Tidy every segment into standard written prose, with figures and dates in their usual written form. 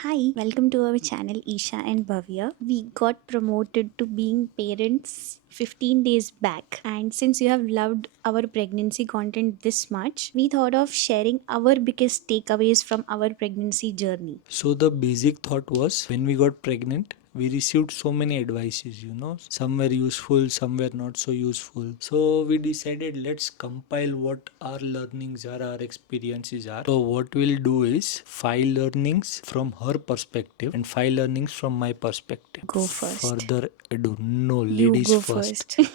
Hi, welcome to our channel Isha and Bhavya. We got promoted to being parents 15 days back, and since you have loved our pregnancy content this much, we thought of sharing our biggest takeaways from our pregnancy journey. So the basic thought was when we got pregnant, we received so many advices, some were useful, some were not so useful. So we decided let's compile what our learnings are, our experiences are. So what we'll do is five learnings from her perspective and five learnings from my perspective. Go first. Further ado, no, You ladies go first. first.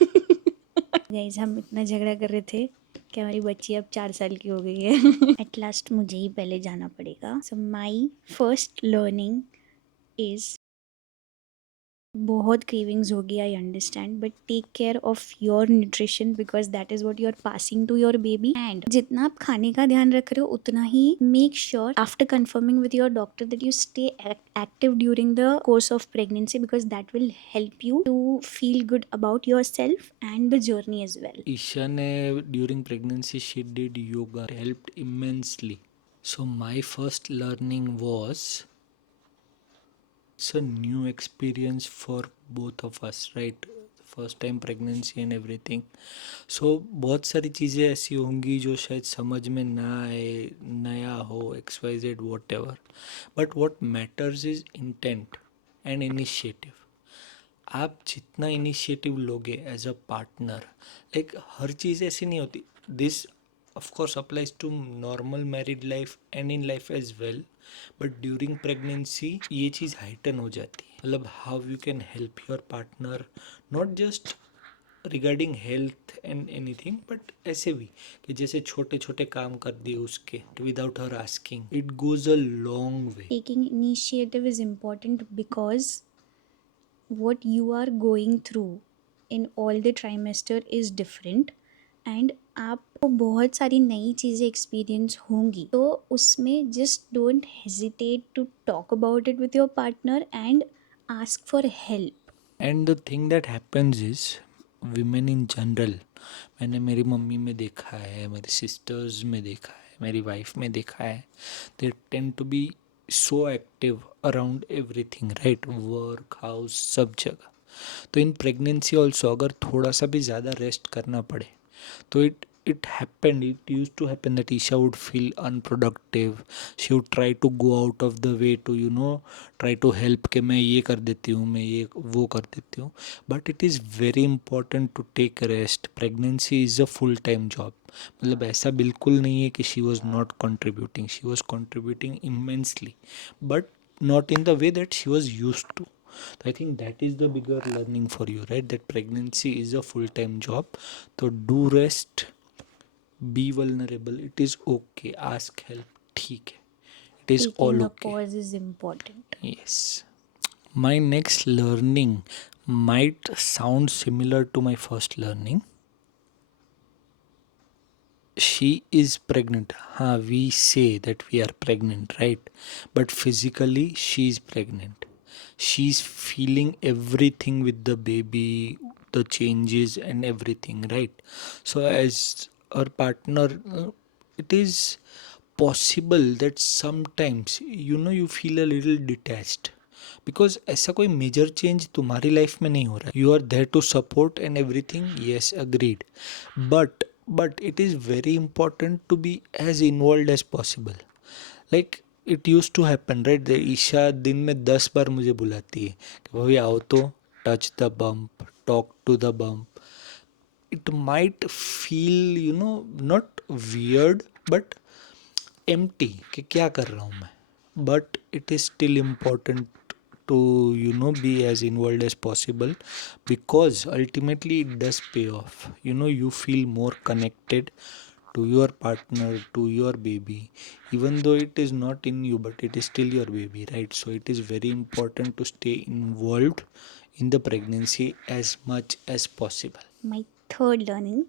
Guys हम इतना झगड़ा कर रहे थे कि हमारी बच्ची अब 4 साल की हो गई है एट लास्ट मुझे ही पहले जाना पड़ेगा so my first learning is बहुत क्रेविंग्स होगी I understand but take care of your nutrition because that is what you are passing to your baby and जितना आप खाने का ध्यान रख रहे हो उतना ही make sure after confirming with your doctor that you stay active during the course of pregnancy because that will help you to feel good about yourself and the journey as well. Isha during pregnancy she did yoga, helped immensely. So my first learning was it's a new experience for both of us, right? First time pregnancy and everything. So बहुत सारी चीज़ें ऐसी होंगी जो शायद समझ में ना आए, नया हो, XYZ what ever. But what matters is intent and initiative. आप जितना इनिशिएटिव लोगे एज अ पार्टनर, लाइक हर चीज़ ऐसी नहीं होती. This of course applies to normal married life and in life as well, but during pregnancy ये चीज़ heighten हो जाती है. मतलब how you can help your partner, not just regarding health and anything, but ऐसे भी कि जैसे छोटे छोटे काम कर दिए उसके without her asking, it goes a long way. Taking initiative is important because what you are going through in all the trimester is different and आपको बहुत सारी नई चीज़ें एक्सपीरियंस होंगी तो उसमें just don't hesitate to talk about it with your partner and ask for help. And the thing that happens is women in general, मैंने मेरी मम्मी में देखा है, मेरी सिस्टर्स में देखा है, मेरी वाइफ में देखा है, they tend to be so active around everything, right? Work, house, सब जगह. तो इन प्रेगनेंसी ऑल्सो अगर थोड़ा सा भी ज़्यादा रेस्ट करना पड़े तो it used to happen that Isha would feel unproductive. She would try to go out of the way to try to help कि मैं ये कर देती हूँ, मैं ये वो कर देती हूँ. But it is very important to take rest. Pregnancy is a full time job. मतलब ऐसा बिल्कुल नहीं है कि she was not contributing. She was contributing immensely, but not in the way that she was used to. So I think that is the bigger learning for you, right? That pregnancy is a full time job. So do rest, be vulnerable. It is okay. Ask help. ठीक है. It is taking all a okay. Pause is important. Yes. My next learning might sound similar to my first learning. She is pregnant. We say that we are pregnant, right? But physically, she is pregnant. She's feeling everything with the baby, the changes and everything, right? So as her partner, it is possible that sometimes you feel a little detached, because ऐसा कोई major change तुम्हारी लाइफ में नहीं हो रहा है. You are there to support and everything, yes, agreed. But it is very important to be as involve as possible. Like it use to happen, right? Isha दिन में 10 बार मुझे बुलाती है कि भाई आओ तो, touch the bump, talk to the bump. It might feel not weird but empty कि क्या कर रहा हूँ मैं. But it is still important to be as involved as possible, because ultimately it does pay off. You feel more connected to your partner, to your baby, even though it is not in you, but it is still your baby, right? So it is very important to stay involved in the pregnancy as much as possible. My third learning,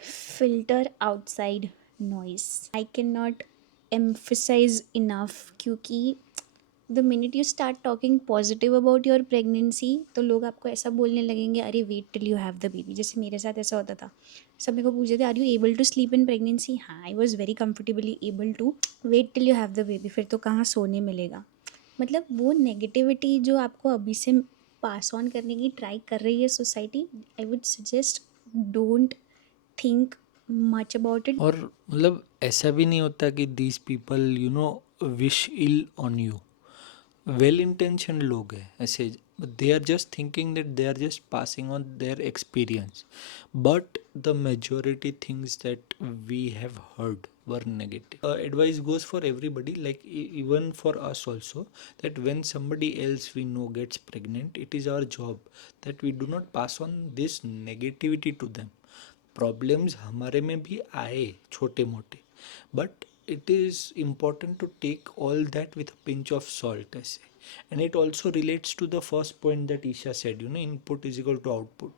filter outside noise. I cannot emphasize enough क्योंकि the minute you start talking positive about your pregnancy, तो लोग आपको ऐसा बोलने लगेंगे, अरे wait till you have the baby. जैसे मेरे साथ ऐसा होता था, सब मेरे को पूछते थे, are you able to sleep in pregnancy? हाँ, I was very comfortably able to. Wait till you have the baby, फिर तो कहाँ सोने मिलेगा। मतलब वो नेगेटिविटी जो आपको अभी से पास ऑन करने की ट्राई कर रही है society, I would suggest don't think much about it. और मतलब ऐसा भी नहीं होता कि these people wish ill on you. Well intention लोग हैं ऐसे, they are just thinking that they are just passing on their experience, but the majority things that we have heard were negative. Advice goes for everybody, like even for us also, that when somebody else we know gets pregnant, it is our job that we do not pass on this negativity to them. Problems हमारे में भी आए छोटे मोटे, but it is important to take all that with pinch of salt ऐसे. And it also relates to the first point that Isha said, input is equal to output.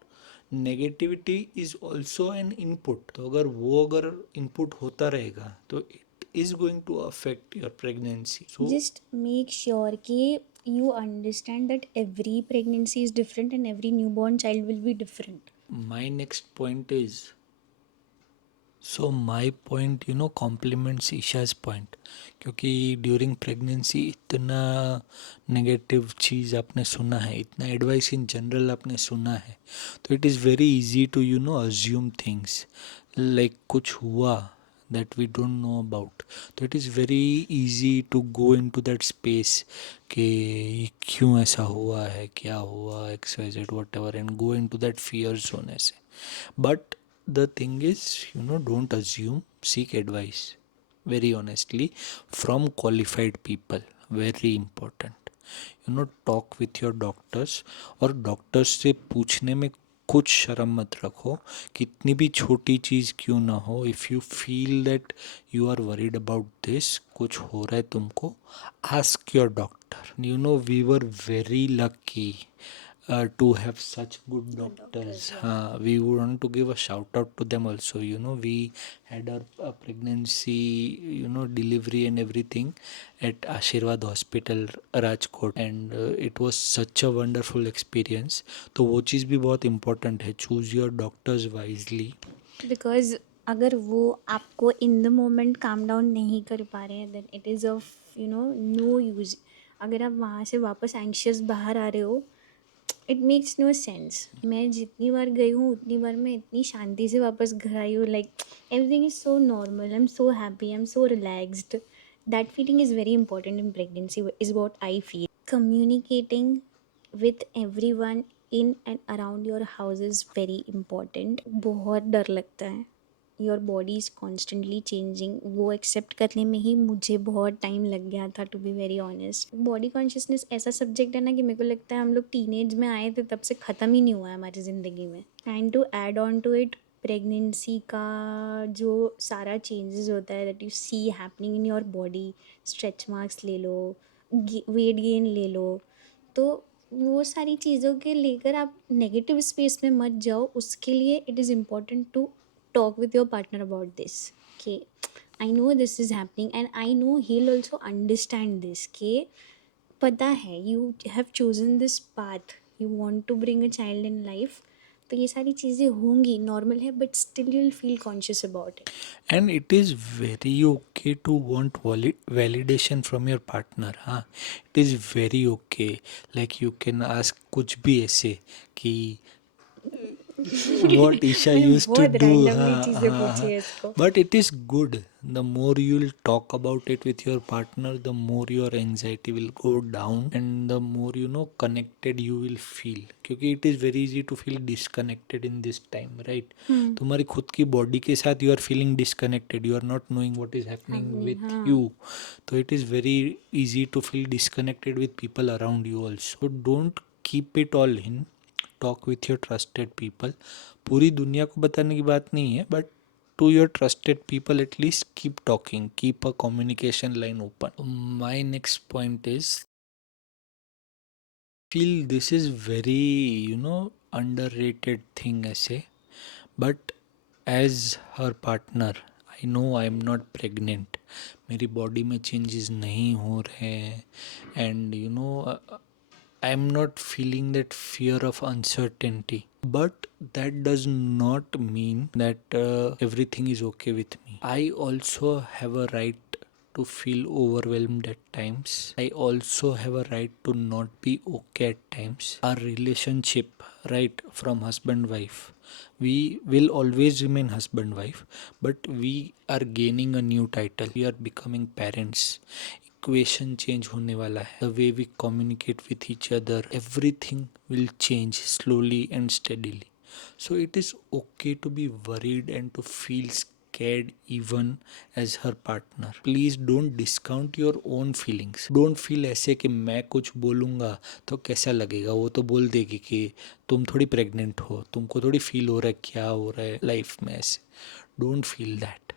Negativity is also an input. तो अगर input होता रहेगा तो it is going to affect your pregnancy. So just make sure कि you understand that every pregnancy is different and every newborn child will be different. My next point is, so my point complements Isha's point. क्योंकि during pregnancy इतना negative चीज़ आपने सुना है, इतना advice in general आपने सुना है, तो it is very easy to assume things like कुछ हुआ that we don't know about. तो it is very easy to go in to that space कि क्यों ऐसा हुआ है, क्या हुआ, X Y Z whatever, and go in to that fear zone ऐसे. But the thing is, don't assume, seek advice very honestly from qualified people. Very important. Talk with your doctors, और डॉक्टर्स से पूछने में कुछ शर्म मत रखो, कितनी भी छोटी चीज़ क्यों ना हो. If you feel that you are worried about this, कुछ हो रहा है तुमको, ask your doctor. We were very lucky to have such good Good doctors. doctors, yeah. We want to give a shout out to them also. We had our pregnancy, delivery and everything at Ashirwad Hospital, Rajkot, and it was such a wonderful experience. तो वो चीज़ भी बहुत important है. Choose your doctors wisely. Because अगर वो आपको in the moment calm down नहीं कर पा रहे हैं, then it is of no use. अगर आप वहाँ से वापस एंशियस बाहर आ रहे हो, इट मेक्स नो सेंस. मैं जितनी बार गई हूँ उतनी बार मैं इतनी शांति से वापस घर आई हूँ. Like everything is so normal, I am so happy, I am so relaxed. That feeling is very important in pregnancy, is what I feel. Communicating with every one in and around your house is very important. बहुत डर लगता है, your body is constantly changing. वो accept करने में ही मुझे बहुत टाइम लग गया था, to be very honest. Body consciousness ऐसा सब्जेक्ट है ना कि मेरे को लगता है हम लोग टीनेज में आए थे तब से ख़त्म ही नहीं हुआ है हमारी ज़िंदगी में. And to add on to it, pregnancy का जो सारा चेंजेस होता है that you see happening in your body, stretch marks ले लो, वेट गेन ले लो, तो वो सारी चीज़ों के लेकर आप नेगेटिव स्पेस में मत जाओ. उसके लिए it is important to talk with your partner about this. Okay, I know this is happening and I know he'll also understand this. Okay, पता है you have chosen this path, you want to bring a child in life, तो ये सारी चीज़ें होंगी, नॉर्मल है, but still you will feel conscious about it. And it is very okay to want validation from your partner. हाँ, it is very okay. Like you can ask कुछ भी ऐसे कि what Isha मैंने used to बहुत do. Randomly हाँ चीज़ें हाँ पूछी हाँ. है इसको. But it is good. The more you will talk about it with your partner, the more your anxiety will go down, and the more connected you will feel. क्योंकि it is very easy to feel disconnected in this time, right? तुम्हारी खुद की बॉडी के साथ you are feeling disconnected. You are not knowing what is happening Happening, with हाँ. you. So it is very easy to feel disconnected with people around you also. So don't keep it all in. Talk with your trusted people. पूरी दुनिया को बताने की बात नहीं है, but to your trusted people at least keep talking, keep a communication line open. My next point is, feel this is very underrated thing ऐसे, but as her partner I know I am not pregnant, मेरी body में changes नहीं हो रहे हैं, and I am not feeling that fear of uncertainty. But that does not mean that everything is okay with me. I also have a right to feel overwhelmed at times. I also have a right to not be okay at times. Our relationship, right, from husband wife, we will always remain husband wife, but we are gaining a new title. We are becoming parents. Equation change होने वाला है, the way we communicate with each other, everything will change slowly and steadily. So it is okay to be worried and to feel scared even as her partner. Please don't discount your own feelings. Don't feel ऐसे कि मैं कुछ बोलूँगा तो कैसा लगेगा, वो तो बोल देगी कि तुम थोड़ी प्रेग्नेंट हो, तुमको थोड़ी फील हो रहा है क्या हो रहा है लाइफ में ऐसे. Don't feel that.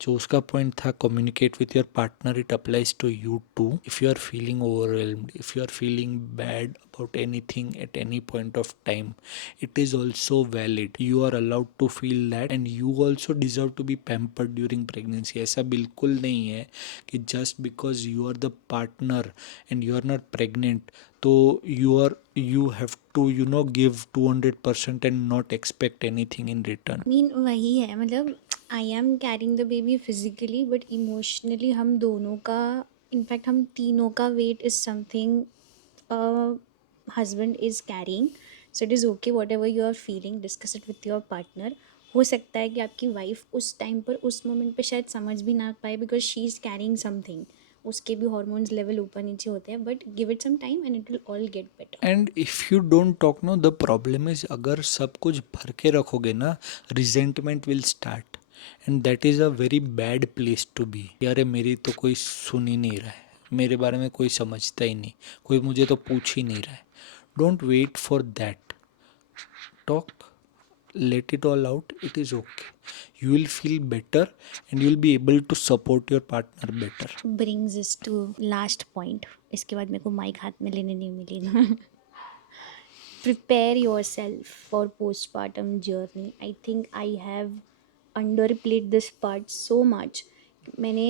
जो उसका पॉइंट था communicate with your partner, it applies to you too. If you are feeling overwhelmed, if you are feeling bad about anything at any point of time, it is also valid. You are allowed to feel that and you also deserve to be pampered during pregnancy. ऐसा बिल्कुल नहीं है कि just because you are the partner and you are not pregnant तो you have to give 200% and not expect anything in return. Mean वही है, मतलब I am carrying the baby physically but emotionally हम दोनों का, इनफैक्ट हम तीनों का weight is something husband is carrying. So it is okay whatever you are feeling, discuss it with your partner. हो सकता है कि आपकी वाइफ उस टाइम पर उस मोमेंट पे शायद समझ भी ना पाए because she is carrying something. उसके भी हॉर्मोन्स लेवल ऊपर नीचे होते हैं, but give it some time and it will all get better. And if you don't talk no, the problem is अगर सब कुछ भर के रखोगे ना, resentment will start and that is a very bad place to be. यार मेरी तो कोई सुन ही नहीं रहा है, मेरे बारे में कोई समझता ही नहीं, कोई मुझे तो पूछ ही नहीं रहा है. Don't wait for that. Talk, let it all out. It is okay. You will feel better and you will be able to support your partner better. Brings is to last point. इसके बाद मेरे को माइक हाथ में लेने नहीं मिलेगा. Prepare yourself for postpartum journey. I think I have underplayed this part so much. मैंने,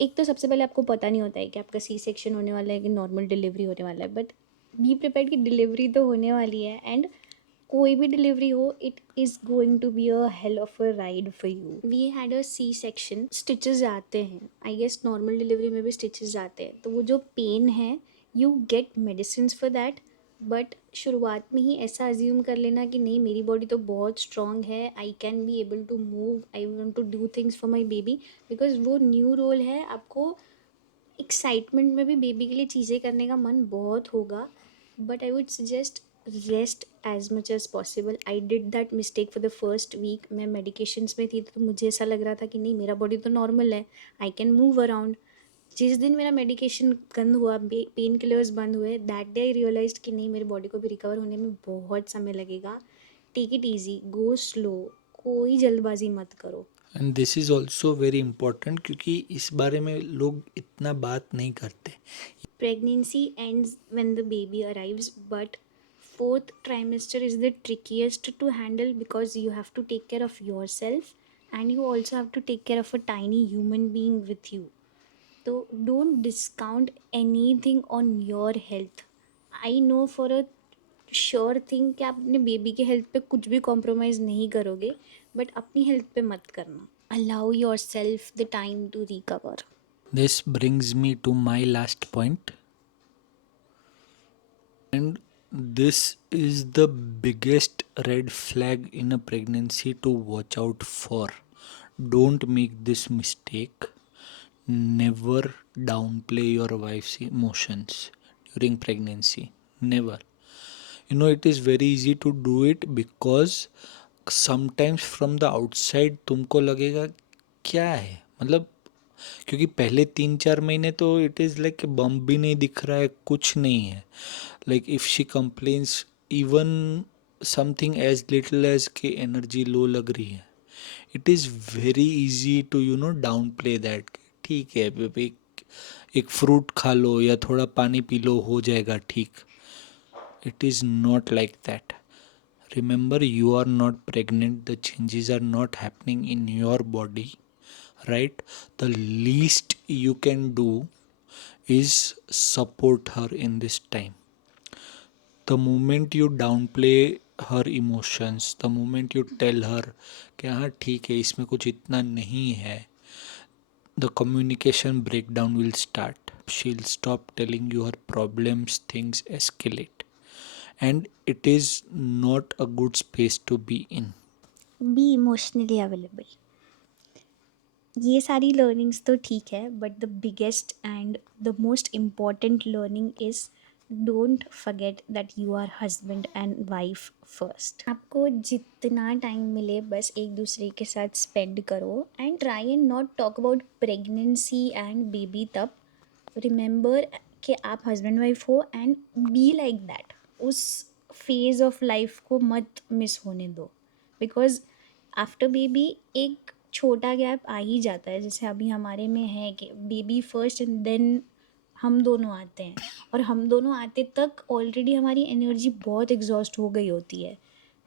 एक तो सबसे पहले आपको पता नहीं होता है कि आपका सी सेक्शन होने वाला है कि नॉर्मल डिलीवरी होने वाला है, बट बी प्रिपेयर्ड कि डिलीवरी तो होने वाली है. एंड कोई भी डिलीवरी हो, it is going to be a hell of a ride for you. We had a C section. Stitches आते हैं, आई गेस नॉर्मल डिलीवरी में भी स्टिचेस आते हैं, तो वो जो पेन है you get medicine for that. But शुरुआत में ही ऐसा अज्यूम कर लेना कि नहीं मेरी बॉडी तो बहुत स्ट्रॉन्ग है, I can be able to move, I want to do things for my baby. Because वो न्यू रोल है, आपको एक्साइटमेंट में भी बेबी के लिए चीज़ें करने का मन बहुत होगा. But I would suggest rest as much as possible. I did that mistake for the first week. मैं मेडिकेशंस में थी तो मुझे ऐसा लग रहा था कि नहीं मेरा बॉडी तो नॉर्मल है, आई कैन मूव अराउंड. जिस दिन मेरा मेडिकेशन बंद हुआ, पेन किलर्स बंद हुए, दैट डे आई रियलाइज्ड कि नहीं मेरे बॉडी को भी रिकवर होने में बहुत समय लगेगा. Take it easy, go slow, कोई जल्दबाजी मत करो. And this is also very important क्योंकि इस बारे में लोग इतना बात नहीं करते. Pregnancy ends when the baby arrives, but fourth trimester is the trickiest to handle because you have to take care of yourself and you also have to take care of a tiny human being with you. So don't discount anything on your health. I know for a sure thing कि आप अपने बेबी के हेल्थ पे कुछ भी कॉम्प्रोमाइज़ नहीं करोगे, बट अपनी हेल्थ पे मत करना. Allow yourself the time to recover. This brings me to my last point, and this is the biggest red flag in a pregnancy to watch out for. Don't make this mistake. Never downplay your wife's emotions during pregnancy. Never. It is very easy to do it because sometimes from the outside तुमको लगेगा क्या है, मतलब क्योंकि पहले 3-4 महीने तो it is like bump भी नहीं दिख रहा है, कुछ नहीं है. Like if she complains even something as little as कि एनर्जी लो लग रही है, it is very easy to downplay that. ठीक है बेबी, एक फ्रूट खा लो या थोड़ा पानी पी लो, हो जाएगा ठीक. It is not like that. Remember, you are not pregnant. The changes are not happening in your body. right? The least you can do is support her in this time. The moment you downplay her emotions, the moment you tell her कि हाँ ठीक है इसमें कुछ इतना नहीं है, the communication breakdown will start. She'll stop telling you her problems, things escalate, and it is not a good space to be in. Be emotionally available. ये सारी लर्निंग्स तो ठीक है, but the biggest and the most important learning is don't forget that you are husband and wife first. आपको जितना टाइम मिले बस एक दूसरे के साथ स्पेंड करो and try and not talk about pregnancy and baby. तब रिमेंबर कि आप हस्बैंड वाइफ हो एंड बी लाइक दैट। उस फेज ऑफ लाइफ को मत मिस होने दो, बिकॉज आफ्टर बेबी एक छोटा गैप आ ही जाता है, जैसे अभी हमारे में है कि बेबी फर्स्ट एंड देन हम दोनों आते हैं, और हम दोनों आते तक ऑलरेडी हमारी एनर्जी बहुत एग्जॉस्ट हो गई होती है।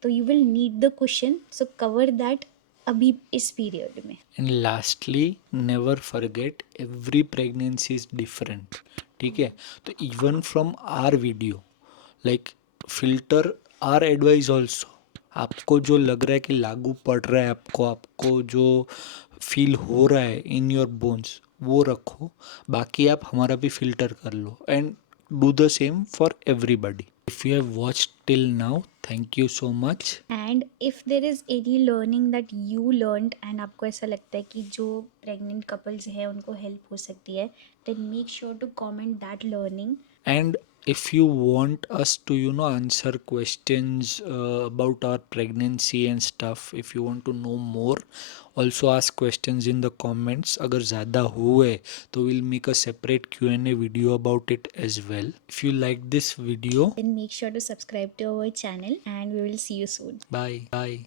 तो you will need the question, so cover that अभी इस पीरियड में। And lastly, never forget every pregnancy is different. ठीक है, तो even from our video, like filter our advice also. आपको जो लग रहा है कि लागू पड़ रहा है, आपको जो फील हो रहा है इन योर बोन्स, वो रखो, बाकी आप हमारा भी फिल्टर कर लो and do the same for everybody. If you have watched till now, thank you so much. And if there is any learning that you learned and आपको ऐसा लगता है कि जो प्रेग्नेंट कपल्स हैं उनको हेल्प हो सकती है, then make sure to comment that learning. And if you want us to answer questions about our pregnancy and stuff, if you want to know more, also ask questions in the comments. अगर ज़्यादा हुए तो we'll make a separate Q&A video about it as well. If you like this video, Then make sure to subscribe to our channel and we will see you soon. bye.